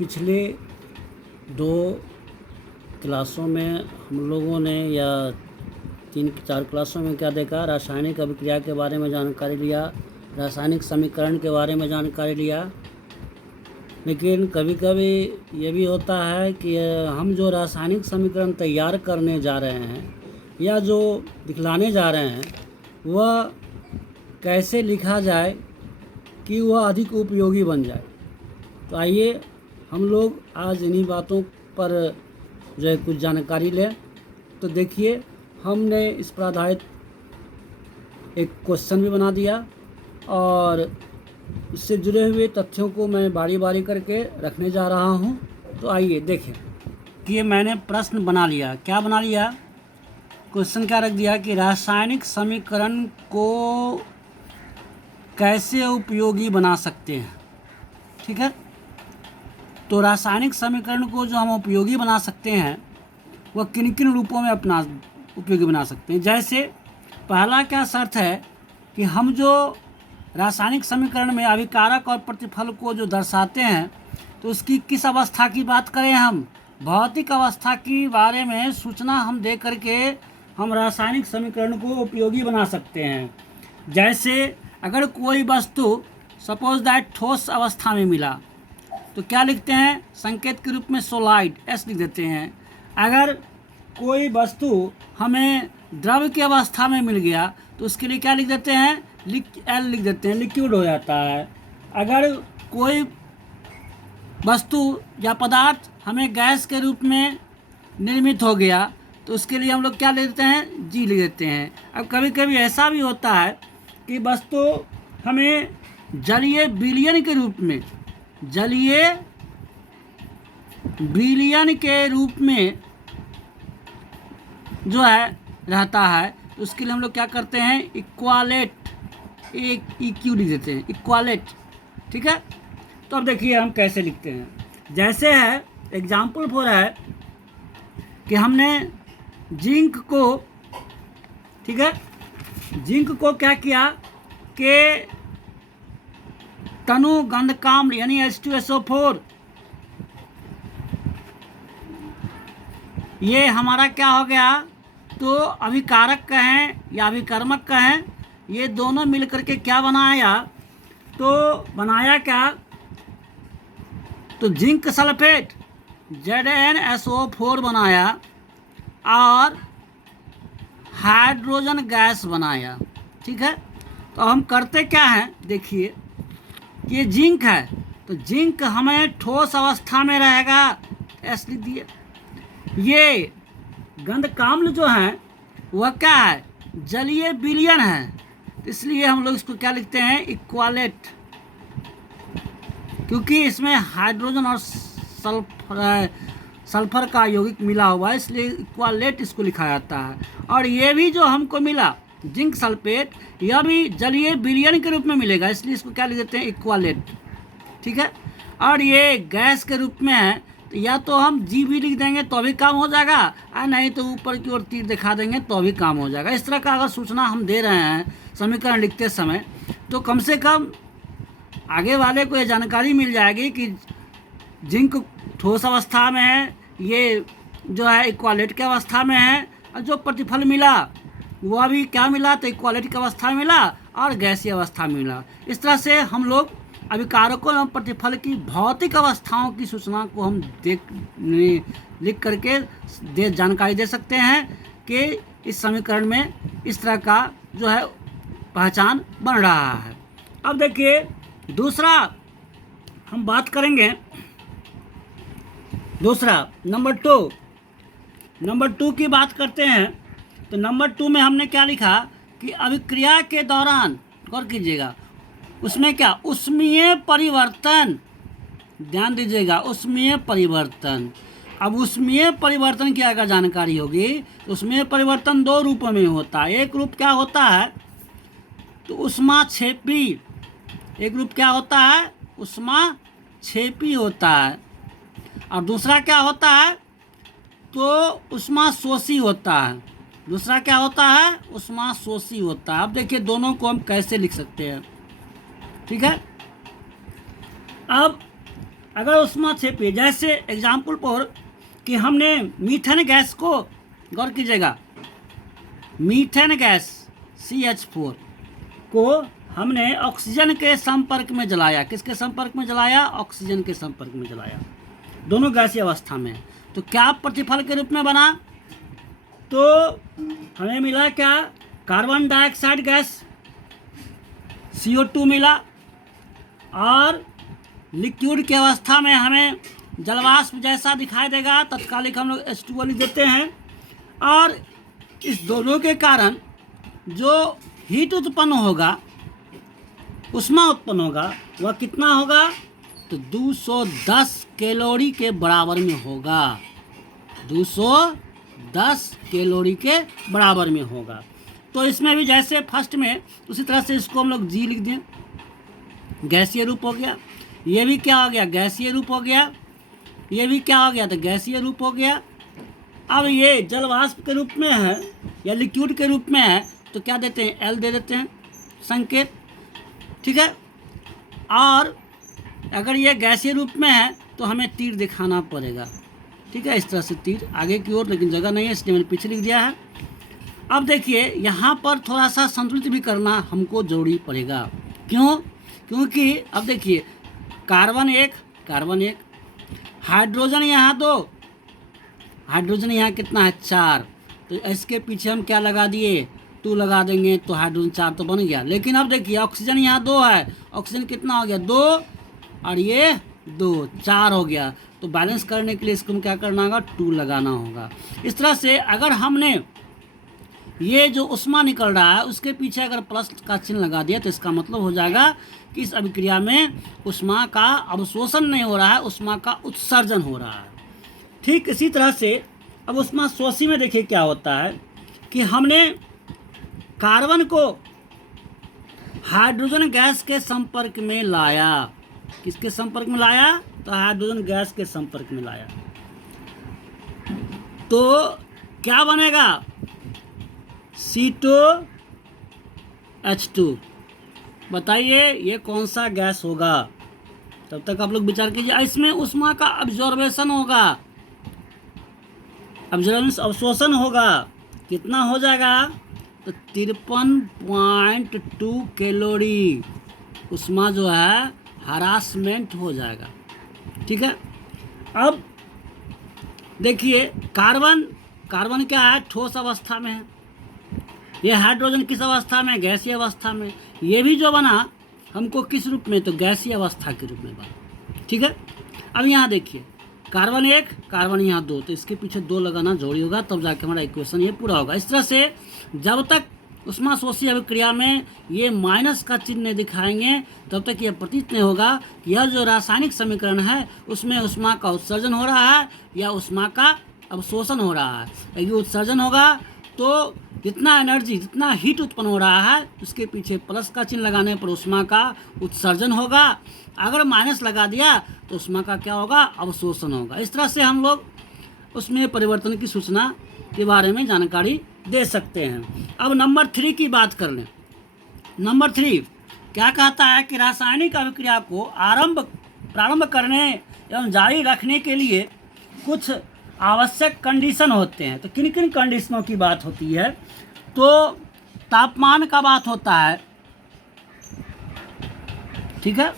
पिछले 2 क्लासों में हम लोगों ने या 3-4 क्लासों में क्या देखा, रासायनिक अभिक्रिया के बारे में जानकारी लिया, रासायनिक समीकरण के बारे में जानकारी लिया। लेकिन कभी कभी ये भी होता है कि हम जो रासायनिक समीकरण तैयार करने जा रहे हैं या जो दिखलाने जा रहे हैं वह कैसे लिखा जाए कि वह अधिक उपयोगी बन जाए। तो आइए हम लोग आज इन्हीं बातों पर जो है कुछ जानकारी लें। तो देखिए, हमने इस पर आधारित एक क्वेश्चन भी बना दिया और इससे जुड़े हुए तथ्यों को मैं बारी बारी करके रखने जा रहा हूं। तो आइए देखें कि ये मैंने प्रश्न बना लिया। क्या बना लिया? क्वेश्चन क्या रख दिया कि रासायनिक समीकरण को कैसे उपयोगी बना सकते हैं। ठीक है, तो रासायनिक समीकरण को जो हम उपयोगी बना सकते हैं वह किन किन रूपों में अपना उपयोगी बना सकते हैं। जैसे पहला क्या शर्त है कि हम जो रासायनिक समीकरण में अभिकारक और प्रतिफल को जो दर्शाते हैं तो उसकी किस अवस्था की बात करें, हम भौतिक अवस्था की बारे में सूचना हम दे करके हम रासायनिक समीकरण को उपयोगी बना सकते हैं। जैसे अगर कोई वस्तु सपोज दैट ठोस अवस्था में मिला तो क्या लिखते हैं, संकेत के रूप में सोलाइड एस लिख देते हैं। अगर कोई वस्तु हमें द्रव की अवस्था में मिल गया तो उसके लिए क्या लिख देते हैं, एल लिख देते हैं, लिक्विड हो जाता है। अगर कोई वस्तु या पदार्थ हमें गैस के रूप में निर्मित हो गया तो उसके लिए हम लोग क्या लिख देते हैं, जी लिख देते हैं। अब कभी कभी ऐसा भी होता है कि वस्तु हमें जलीय विलयन के रूप में जो है रहता है तो उसके लिए हम लोग क्या करते हैं, इक्वालेट, एक EQ लिख देते हैं, इक्वालेट। ठीक है, तो अब देखिए हम कैसे लिखते हैं। जैसे है एग्जाम्पल फॉर है कि हमने जिंक को, ठीक है, जिंक को क्या किया कि तनु गंधकाम्ल यानी H2SO4 ये हमारा क्या हो गया, तो अभिकारक कहें या अभिकर्मक कहें, ये दोनों मिलकर के क्या बनाया, तो बनाया क्या, तो जिंक सल्फेट ZnSO4 बनाया और हाइड्रोजन गैस बनाया। ठीक है, तो हम करते क्या हैं, देखिए ये जिंक है तो जिंक हमें ठोस अवस्था में रहेगा, एस लिख दिए। ये गंधकाम्ल जो है वह क्या है, जलीय विलयन है, इसलिए हम लोग इसको क्या लिखते हैं, इक्वालेट, क्योंकि इसमें हाइड्रोजन और सल्फर का यौगिक मिला हुआ है, इसलिए इक्वालेट इसको लिखा जाता है। और ये भी जो हमको मिला जिंक सल्फेट, यह भी जलीय विलयन के रूप में मिलेगा, इसलिए इसको क्या लिख देते हैं, इक्वालेट। ठीक है, और ये गैस के रूप में है तो या तो हम जी भी लिख देंगे तो भी काम हो जाएगा, और नहीं तो ऊपर की ओर तीर दिखा देंगे तो भी काम हो जाएगा। इस तरह का अगर सूचना हम दे रहे हैं समीकरण लिखते समय तो कम से कम आगे वाले को ये जानकारी मिल जाएगी कि जिंक ठोस अवस्था में है, ये जो है इक्वालेट की अवस्था में है, और जो प्रतिफल मिला वह भी क्या मिला, तो इक्वालेट की अवस्था में मिला और गैसीय अवस्था में मिला। इस तरह से हम लोग अभिकारकों एवं प्रतिफल की भौतिक अवस्थाओं की सूचना को हम लिख करके जानकारी दे सकते हैं कि इस समीकरण में इस तरह का जो है पहचान बन रहा है। अब देखिए दूसरा हम बात करेंगे, दूसरा नंबर 2 की बात करते हैं। तो नंबर 2 में हमने क्या लिखा कि अभिक्रिया के दौरान, गौर कीजिएगा, उसमें क्या, ऊष्मीय परिवर्तन, ध्यान दीजिएगा, ऊष्मीय परिवर्तन। अब ऊष्मीय परिवर्तन की अगर जानकारी होगी तो ऊष्मीय परिवर्तन 2 रूपों में होता है। एक रूप क्या होता है, तो ऊष्माक्षेपी, एक रूप क्या होता है, ऊष्माक्षेपी होता है, और दूसरा क्या होता है, तो ऊष्माशोषी होता है। दूसरा क्या होता है, ऊष्माशोषी होता है। अब देखिए दोनों को हम कैसे लिख सकते हैं। ठीक है, अब अगर उष्मा क्षेपी, जैसे एग्जाम्पल पर कि हमने मीथेन गैस को, गौर कीजिएगा, मीथेन गैस CH4 को हमने ऑक्सीजन के संपर्क में जलाया। किसके संपर्क में जलाया? ऑक्सीजन के संपर्क में जलाया। दोनों गैसीय अवस्था में। तो क्या प्रतिफल के रूप में बना? तो हमें मिला क्या? कार्बन डाइऑक्साइड गैस CO2 मिला, और लिक्विड की अवस्था में हमें जलवाष्प जैसा दिखाई देगा, तत्कालिक हम लोग H2O लिख देते हैं। और इस दोनों के कारण जो हीट उत्पन्न होगा, उष्मा उत्पन्न होगा, वह कितना होगा? तो 210 कैलोरी के बराबर में होगा। 210 कैलोरी के बराबर में होगा। तो इसमें भी जैसे फर्स्ट में, उसी तरह से इसको हम लोग G लिख दें, गैसीय रूप हो गया। ये भी क्या हो गया? गैसीय रूप हो गया। ये भी क्या हो गया? तो गैसीय रूप हो गया। अब ये जल वाष्प के रूप में है या लिक्विड के रूप में है, तो क्या देते हैं? L दे देते हैं संकेत, ठीक है। और अगर ये गैसीय रूप में है तो हमें तीर दिखाना पड़ेगा, ठीक है, इस तरह से तीर आगे की ओर, लेकिन जगह नहीं है इसलिए मैंने पीछे लिख दिया है। अब देखिए यहाँ पर थोड़ा सा संतुलित भी करना हमको जरूरी पड़ेगा। क्यों? क्योंकि अब देखिए कार्बन एक, हाइड्रोजन यहाँ 2, हाइड्रोजन यहाँ कितना है? 4। तो इसके पीछे हम क्या लगा दिए? 2 लगा देंगे तो हाइड्रोजन 4 तो बन गया। लेकिन अब देखिए ऑक्सीजन यहाँ 2 है, ऑक्सीजन कितना हो गया? 2, और ये 2, 4 हो गया। तो बैलेंस करने के लिए इसको क्या करना होगा? 2 लगाना होगा। इस तरह से अगर हमने ये जो उष्मा निकल रहा है उसके पीछे अगर प्लस का चिन्ह लगा दिया तो इसका मतलब हो जाएगा कि इस अभिक्रिया में उष्मा का अवशोषण नहीं हो रहा है, उष्मा का उत्सर्जन हो रहा है। ठीक इसी तरह से अब उष्मा शोषी में देखिए क्या होता है कि हमने कार्बन को हाइड्रोजन गैस के संपर्क में लाया। किसके संपर्क में लाया? तो हाइड्रोजन गैस के संपर्क में लाया। तो क्या बनेगा? C2H2। बताइए ये कौन सा गैस होगा? तब तक आप लोग विचार कीजिए। इसमें उष्मा का अब्जॉर्बेशन होगा, अवशोषण होगा। कितना हो जाएगा? तो 53.2 कैलोरी उष्मा जो है हरासमेंट हो जाएगा, ठीक है। अब देखिए कार्बन क्या है? ठोस अवस्था में है। ये हाइड्रोजन किस अवस्था में? गैसीय अवस्था में। ये भी जो बना हमको किस रूप में? तो गैसीय अवस्था के रूप में बना, ठीक है। अब यहाँ देखिए कार्बन 1, कार्बन यहाँ 2, तो इसके पीछे 2 लगाना जरूरी होगा, तब जाके हमारा इक्वेशन ये पूरा होगा। इस तरह से जब तक उष्मा शोषी अभिक्रिया में ये माइनस का चिन्ह नहीं दिखाएंगे तब तक ये प्रतीत नहीं होगा कि यह जो रासायनिक समीकरण है उसमें उष्मा का उत्सर्जन हो रहा है या उष्मा का अवशोषण हो रहा है। यदि उत्सर्जन होगा तो जितना एनर्जी, जितना हीट उत्पन्न हो रहा है उसके पीछे प्लस का चिन्ह लगाने पर उष्मा का उत्सर्जन होगा। अगर माइनस लगा दिया तो उष्मा का क्या होगा? अवशोषण होगा। इस तरह से हम लोग उसमें परिवर्तन की सूचना के बारे में जानकारी दे सकते हैं। अब नंबर 3 की बात कर लें। नंबर 3 क्या कहता है कि रासायनिक अभिक्रिया को प्रारंभ करने एवं जारी रखने के लिए कुछ आवश्यक कंडीशन होते हैं। तो किन किन कंडीशनों की बात होती है? तो तापमान का बात होता है, ठीक है।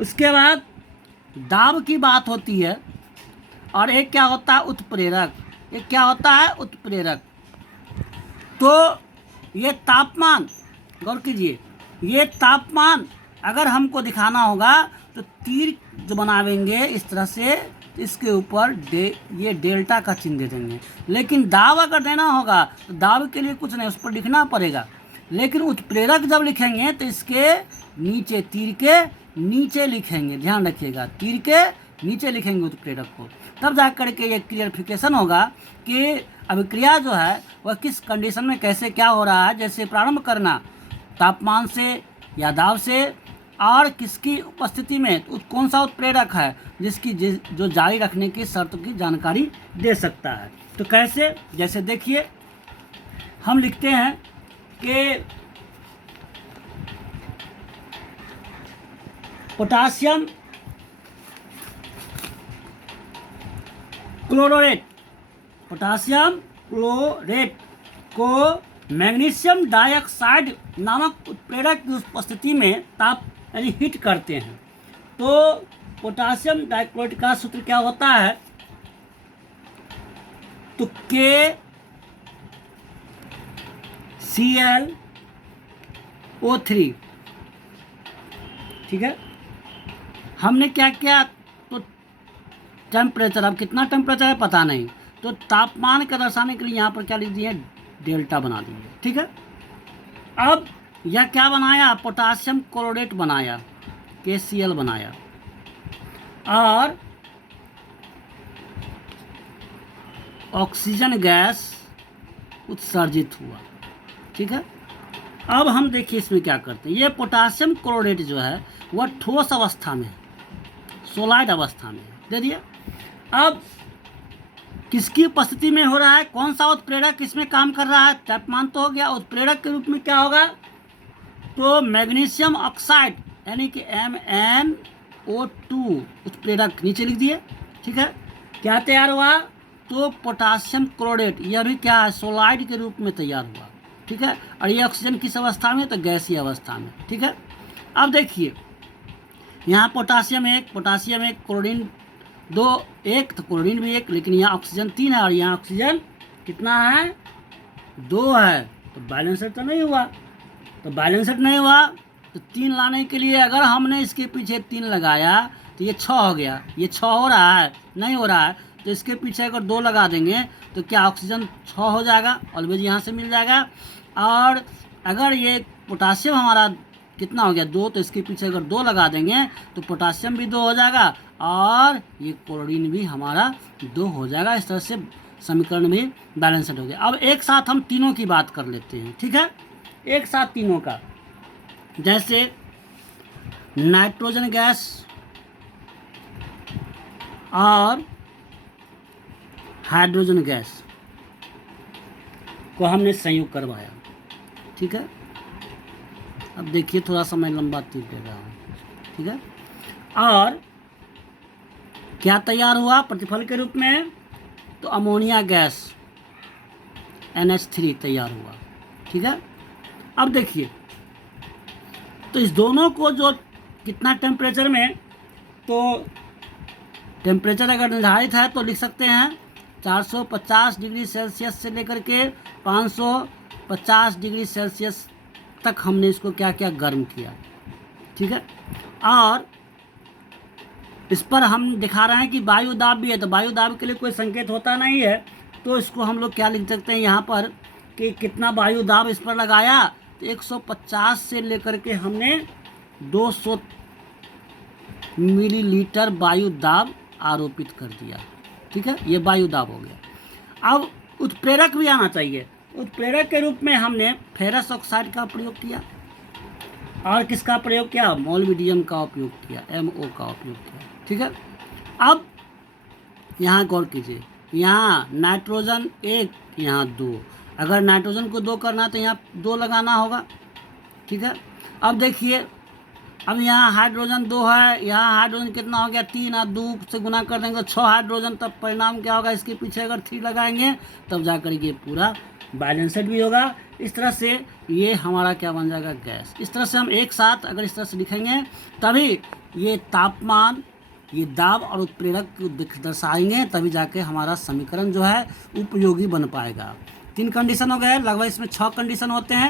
उसके बाद दाब की बात होती है, और एक क्या होता है? उत्प्रेरक। एक क्या होता है? उत्प्रेरक। तो ये तापमान, गौर कीजिए, ये तापमान अगर हमको दिखाना होगा तो तीर जो बनावेंगे इस तरह से, इसके ऊपर ये डेल्टा का चिन्ह दे देंगे। लेकिन दाब अगर देना होगा तो दाब के लिए कुछ नहीं, उस पर लिखना पड़ेगा। लेकिन उत्प्रेरक जब लिखेंगे तो इसके नीचे, तीर के नीचे लिखेंगे, ध्यान रखिएगा, तीर के नीचे लिखेंगे उत्प्रेरक को। तब जा कर के ये क्लियरिफिकेशन होगा कि अभिक्रिया जो है वह किस कंडीशन में कैसे क्या हो रहा है। जैसे प्रारंभ करना तापमान से या दाब से, और किसकी उपस्थिति में, कौन सा उत्प्रेरक है जिसकी जो जारी रखने की शर्त की जानकारी दे सकता है। तो कैसे? जैसे देखिए हम लिखते हैं कि पोटासियम क्लोरेट, पोटासियम क्लोरेट को मैग्नीशियम डाइऑक्साइड नामक उत्प्रेरक की उपस्थिति में ताप यानी हीट करते हैं तो पोटासियम डाइक्लोरेट का सूत्र क्या होता है, तो KClO3, ठीक है। हमने क्या किया, तो टेम्परेचर, अब कितना टेम्परेचर है पता नहीं, तो तापमान का दर्शाने के लिए यहाँ पर क्या लिख दिए, डेल्टा बना दिए, ठीक है। अब यह क्या बनाया, पोटासियम क्लोरेट बनाया, KCl बनाया, और ऑक्सीजन गैस उत्सर्जित हुआ, ठीक है। अब हम देखिए इसमें क्या करते हैं, ये पोटासियम क्लोरेट जो है वह ठोस अवस्था में है, सोलाइड अवस्था में है, दे दिया। अब किसकी उपस्थिति में हो रहा है, कौन सा उत्प्रेरक किसमें काम कर रहा है, तापमान तो हो गया, उत्प्रेरक के रूप में क्या होगा, तो मैग्नीशियम ऑक्साइड यानी कि MnO2 उत्प्रेरक नीचे लिख दिए, ठीक है। क्या तैयार हुआ, तो पोटासियम क्लोरेट, यह भी क्या है, सोलाइड के रूप में तैयार हुआ, ठीक है। और ये ऑक्सीजन किस अवस्था में, तो गैसीय अवस्था में, ठीक है। अब देखिए यहाँ पोटासियम एक, क्लोरीन दो, एक तो क्लोरीन भी एक, लेकिन यहाँ ऑक्सीजन 3 है और यहाँ ऑक्सीजन कितना है, 2 है, तो बैलेंसर तो नहीं हुआ। तो बैलेंसर नहीं हुआ तो 3 लाने के लिए अगर हमने इसके पीछे 3 लगाया तो ये 6 हो गया, ये 6 हो रहा है, नहीं हो रहा है, तो इसके पीछे अगर 2 लगा देंगे तो क्या ऑक्सीजन 6 हो जाएगा, ऑलवेज यहाँ से मिल जाएगा। और अगर ये पोटासियम हमारा कितना हो गया, 2, तो इसके पीछे अगर 2 लगा देंगे तो पोटासियम भी 2 हो जाएगा और ये क्लोरीन भी हमारा 2 हो जाएगा। इस तरह से समीकरण भी बैलेंस्ड हो गया। अब एक साथ हम तीनों की बात कर लेते हैं, ठीक है, एक साथ तीनों का, जैसे नाइट्रोजन गैस और हाइड्रोजन गैस को हमने संयोग करवाया, ठीक है। अब देखिए थोड़ा सा मैं लंबा तीर दे रहा हूँ, ठीक है। और क्या तैयार हुआ प्रतिफल के रूप में, तो अमोनिया गैस NH3 तैयार हुआ, ठीक है। अब देखिए तो इस दोनों को जो कितना टेम्परेचर में, तो टेम्परेचर अगर निर्धारित है तो लिख सकते हैं 450 डिग्री सेल्सियस से लेकर के 550 डिग्री सेल्सियस तक हमने इसको क्या क्या गर्म किया, ठीक है। और इस पर हम दिखा रहे हैं कि वायु दाब भी है, तो वायु दाब के लिए कोई संकेत होता नहीं है, तो इसको हम लोग क्या लिख सकते हैं यहाँ पर कि कितना वायु दाब इस पर लगाया, तो 150 से लेकर के हमने 200 मिलीलीटर वायु दाब आरोपित कर दिया, ठीक है, ये वायु दाब हो गया। अब उत्प्रेरक भी आना चाहिए, उत्प्रेरक के रूप में हमने फेरस ऑक्साइड का प्रयोग किया और किसका प्रयोग किया, मोलिब्डेनम का उपयोग किया, MO का उपयोग किया, ठीक है। अब यहाँ गौर कीजिए, यहाँ नाइट्रोजन 1, यहाँ 2, अगर नाइट्रोजन को 2 करना है तो यहाँ 2 लगाना होगा, ठीक है। अब देखिए अब यहाँ हाइड्रोजन 2 है, यहाँ हाइड्रोजन कितना हो गया 3, और 2 से गुना कर देंगे 6 हाइड्रोजन, तब परिणाम क्या होगा, इसके पीछे अगर 3 लगाएंगे तब जा कर ये पूरा बैलेंस्ड भी होगा। इस तरह से ये हमारा क्या बन जाएगा, गैस। इस तरह से हम एक साथ अगर इस तरह से लिखेंगे तभी ये तापमान, ये दाब और उत्प्रेरक दर्शाएंगे, तभी जाके हमारा समीकरण जो है उपयोगी बन पाएगा। 3 कंडीशन हो गए, लगभग इसमें 6 कंडीशन होते हैं।